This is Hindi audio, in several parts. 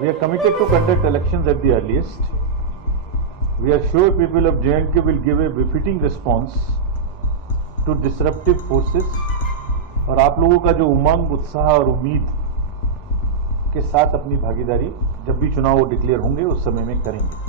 We are committed to conduct elections at the earliest. We are sure people of J&K will give a befitting response to disruptive forces और आप लोगों का जो उमंग, उत्साह और उम्मीद के साथ अपनी भागीदारी जब भी चुनाव डिक्लेयर होंगे उस समय में करेंगे।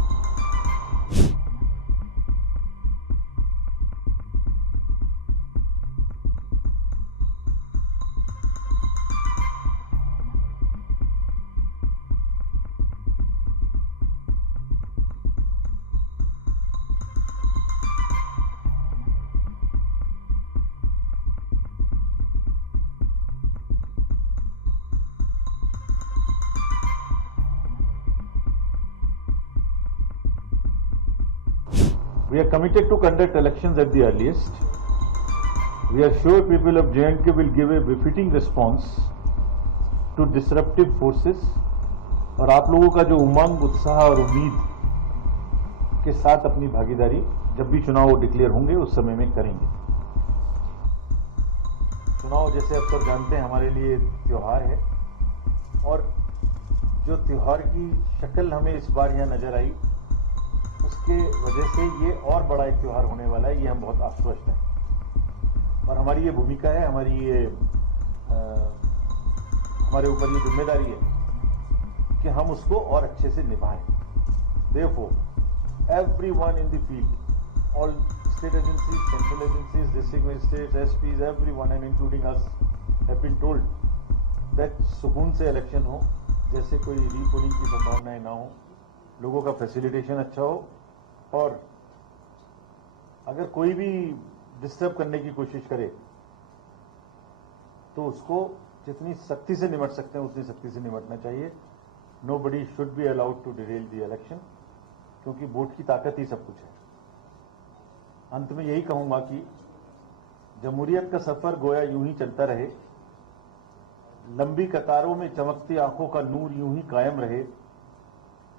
We are committed to conduct elections at the earliest. We are sure people of J&K will give a befitting response to disruptive forces और आप लोगों का जो उमंग, उत्साह और उम्मीद के साथ अपनी भागीदारी जब भी चुनाव डिक्लेयर होंगे उस समय में करेंगे। चुनाव जैसे आप सब जानते हैं हमारे लिए त्योहार है और जो त्योहार की शक्ल हमें इस बार यहाँ नजर आई उसके वजह से ये और बड़ा एक त्योहार होने वाला है, ये हम बहुत आश्वस्त हैं और हमारी ये भूमिका है, हमारे ऊपर ये जिम्मेदारी है कि हम उसको और अच्छे से निभाएं। Therefore, everyone in the field, all state agencies, central agencies, district magistrates, SPs, everyone and including us have been told that सुकून से इलेक्शन हो, जैसे कोई रीपोलिंग की संभावनाएं ना हो, लोगों का फैसिलिटेशन अच्छा हो और अगर कोई भी डिस्टर्ब करने की कोशिश करे तो उसको जितनी सख्ती से निपट सकते हैं उतनी सख्ती से निपटना चाहिए। Nobody should be allowed to derail the election, क्योंकि वोट की ताकत ही सब कुछ है। अंत में यही कहूंगा कि जमहूरियत का सफर गोया यूं ही चलता रहे, लंबी कतारों में चमकती आंखों का नूर यूं ही कायम रहे,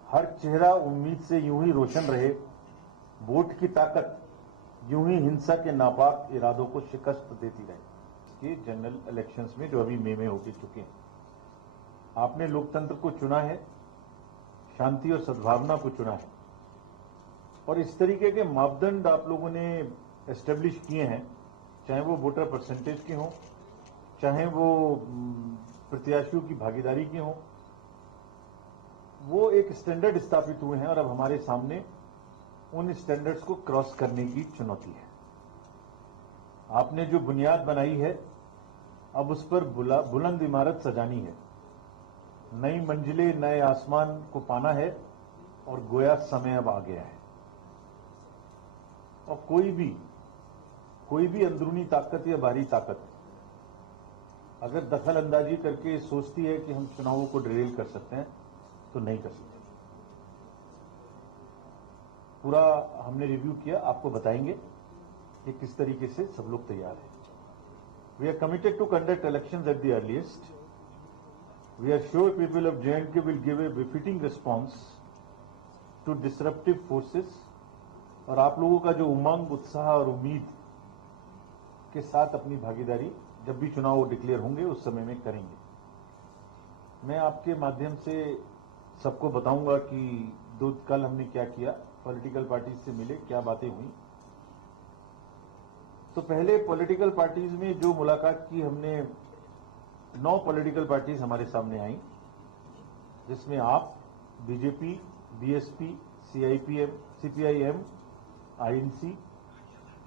हर चेहरा उम्मीद से यूं ही रोशन रहे, वोट की ताकत यूं ही हिंसा के नापाक इरादों को शिकस्त देती रहे। ये जनरल इलेक्शंस में जो अभी मई में होके चुके हैं, आपने लोकतंत्र को चुना है, शांति और सद्भावना को चुना है और इस तरीके के मापदंड आप लोगों ने एस्टेब्लिश किए हैं, चाहे वो वोटर परसेंटेज के हों, चाहे वो प्रत्याशियों की भागीदारी के हों, वो एक स्टैंडर्ड स्थापित हुए हैं और अब हमारे सामने उन स्टैंडर्ड्स को क्रॉस करने की चुनौती है। आपने जो बुनियाद बनाई है अब उस पर बुलंद इमारत सजानी है, नई मंजिलें, नए आसमान को पाना है और गोया समय अब आ गया है और कोई भी अंदरूनी ताकत या बाहरी ताकत अगर दखल अंदाजी करके सोचती है कि हम चुनावों को डिरेल कर सकते हैं तो नहीं कर सकते। पूरा हमने रिव्यू किया, आपको बताएंगे कि किस तरीके से सब लोग तैयार हैं। We are committed to conduct elections at the earliest. We are sure people of J&K will give a befitting response to disruptive forces और आप लोगों का जो उमंग, उत्साह और उम्मीद के साथ अपनी भागीदारी जब भी चुनाव डिक्लेयर होंगे उस समय में करेंगे। मैं आपके माध्यम से सबको बताऊंगा कि कल हमने क्या किया, पॉलिटिकल पार्टीज से मिले, क्या बातें हुई। तो पहले पॉलिटिकल पार्टीज में जो मुलाकात की हमने, 9 पॉलिटिकल पार्टीज हमारे सामने आई, जिसमें AAP, BJP, BSP, CPIM, INC,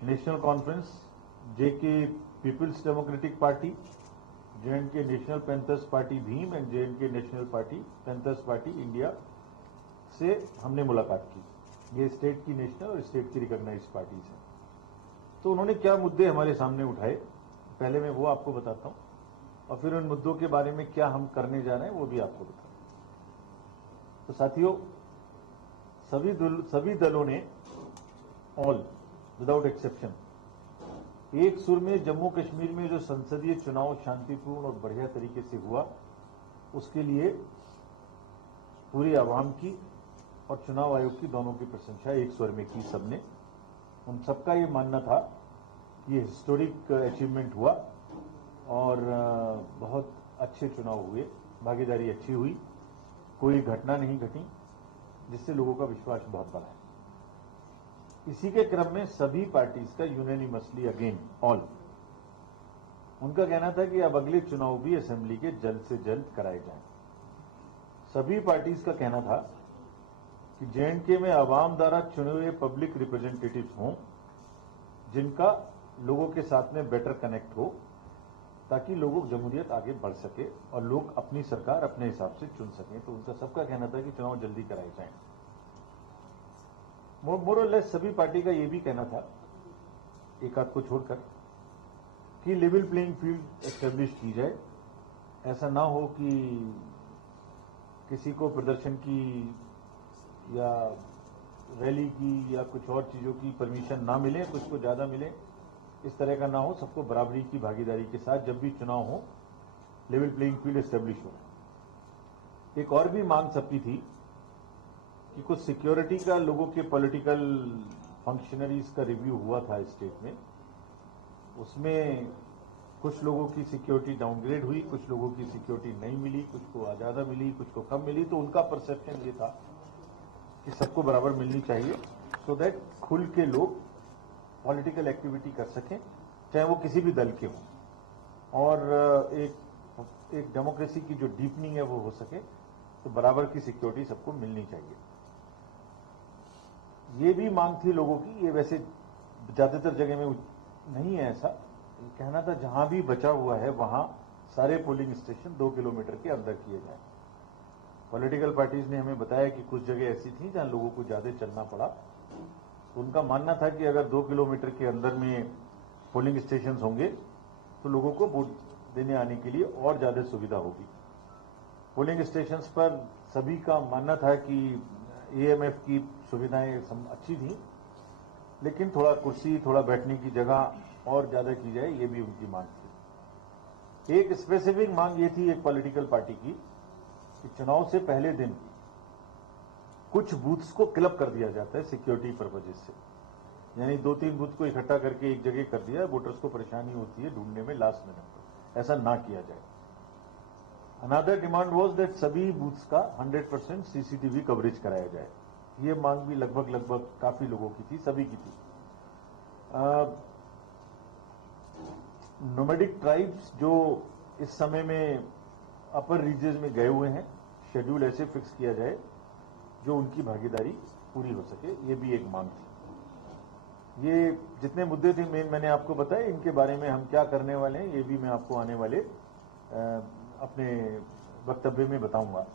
National Conference, JK People's Democratic Party, J&K National Panthers Party Bhim and J&K National Party Panthers Party India से हमने मुलाकात की। ये स्टेट की नेशनल और स्टेट की रिकॉग्नाइज्ड पार्टीज हैं। तो उन्होंने क्या मुद्दे हमारे सामने उठाए, पहले मैं वो आपको बताता हूं और फिर उन मुद्दों के बारे में क्या हम करने जा रहे हैं वो भी आपको बताता हूं। तो साथियों, सभी दलों ने, ऑल विदाउट एक्सेप्शन, एक सुर में जम्मू कश्मीर में जो संसदीय चुनाव शांतिपूर्ण और बढ़िया तरीके से हुआ उसके लिए पूरी आवाम की और चुनाव आयोग की दोनों की प्रशंसा एक स्वर में की सबने। उन सबका ये मानना था कि ये हिस्टोरिक अचीवमेंट हुआ और बहुत अच्छे चुनाव हुए, भागीदारी अच्छी हुई, कोई घटना नहीं घटी जिससे लोगों का विश्वास बहुत बढ़ा है। इसी के क्रम में सभी पार्टीज का यूनानिमसली अगेन ऑल उनका कहना था कि अब अगले चुनाव भी असेंबली के जल्द से जल्द कराए जाएं। सभी पार्टीज का कहना था कि जे.एंड.के में अवाम द्वारा चुने हुए पब्लिक रिप्रेजेंटेटिव्स हों जिनका लोगों के साथ में बेटर कनेक्ट हो, ताकि लोगों जमहूरियत आगे बढ़ सके और लोग अपनी सरकार अपने हिसाब से चुन सकें। तो उनका सबका कहना था कि चुनाव जल्दी कराए जाएं। मोर और लेस सभी पार्टी का यह भी कहना था, एक आध को छोड़कर, कि लेवल प्लेइंग फील्ड एस्टेब्लिश की जाए। ऐसा ना हो कि किसी को प्रदर्शन की या रैली की या कुछ और चीजों की परमिशन ना मिले, कुछ को ज्यादा मिले, इस तरह का ना हो। सबको बराबरी की भागीदारी के साथ जब भी चुनाव हो लेवल प्लेइंग फील्ड एस्टेब्लिश हो। एक और भी मांग सबकी थी कि कुछ सिक्योरिटी का लोगों के पॉलिटिकल फंक्शनरीज का रिव्यू हुआ था स्टेट में, उसमें कुछ लोगों की सिक्योरिटी डाउनग्रेड हुई, कुछ लोगों की सिक्योरिटी नहीं मिली, कुछ को ज्यादा मिली, कुछ को कम मिली। तो उनका परसेप्शन ये था कि सबको बराबर मिलनी चाहिए, सो दैट खुल के लोग पॉलिटिकल एक्टिविटी कर सकें, चाहे वो किसी भी दल के हों, और एक डेमोक्रेसी की जो डीपनिंग है वो हो सके। तो बराबर की सिक्योरिटी सबको मिलनी चाहिए। ये भी मांग थी लोगों की, ये वैसे ज्यादातर जगह में नहीं है ऐसा। कहना था जहां भी बचा हुआ है वहां सारे पोलिंग स्टेशन 2 किलोमीटर के अंदर किए जाएं। पॉलिटिकल पार्टीज ने हमें बताया कि कुछ जगह ऐसी थी जहां लोगों को ज्यादा चलना पड़ा, तो उनका मानना था कि अगर 2 किलोमीटर के अंदर में पोलिंग स्टेशन होंगे तो लोगों को वोट देने आने के लिए और ज्यादा सुविधा होगी। पोलिंग स्टेशन पर सभी का मानना था कि एएमएफ की सुविधाएं अच्छी थी, लेकिन थोड़ा कुर्सी, थोड़ा बैठने की जगह और ज्यादा की जाए, ये भी उनकी मांग थी। एक स्पेसिफिक मांग ये थी एक पॉलिटिकल पार्टी की कि चुनाव से पहले दिन कुछ बूथ्स को क्लब कर दिया जाता है सिक्योरिटी पर्पजेज से, यानी 2-3 बूथ को इकट्ठा करके एक जगह कर दिया, वोटर्स को परेशानी होती है ढूंढने में लास्ट मिनट पर, ऐसा ना किया जाए। अनदर डिमांड वाज दैट सभी बूथ्स का 100% सीसीटीवी कवरेज कराया जाए। ये मांग भी लगभग काफी लोगों की थी, सभी की थी। नोमैडिक ट्राइब्स जो इस समय में अपर रीजन में गए हुए हैं, शेड्यूल ऐसे फिक्स किया जाए जो उनकी भागीदारी पूरी हो सके, ये भी एक मांग थी। ये जितने मुद्दे थे मेन मैंने आपको बताए, इनके बारे में हम क्या करने वाले हैं ये भी मैं आपको आने वाले अपने वक्तव्य में बताऊंगा।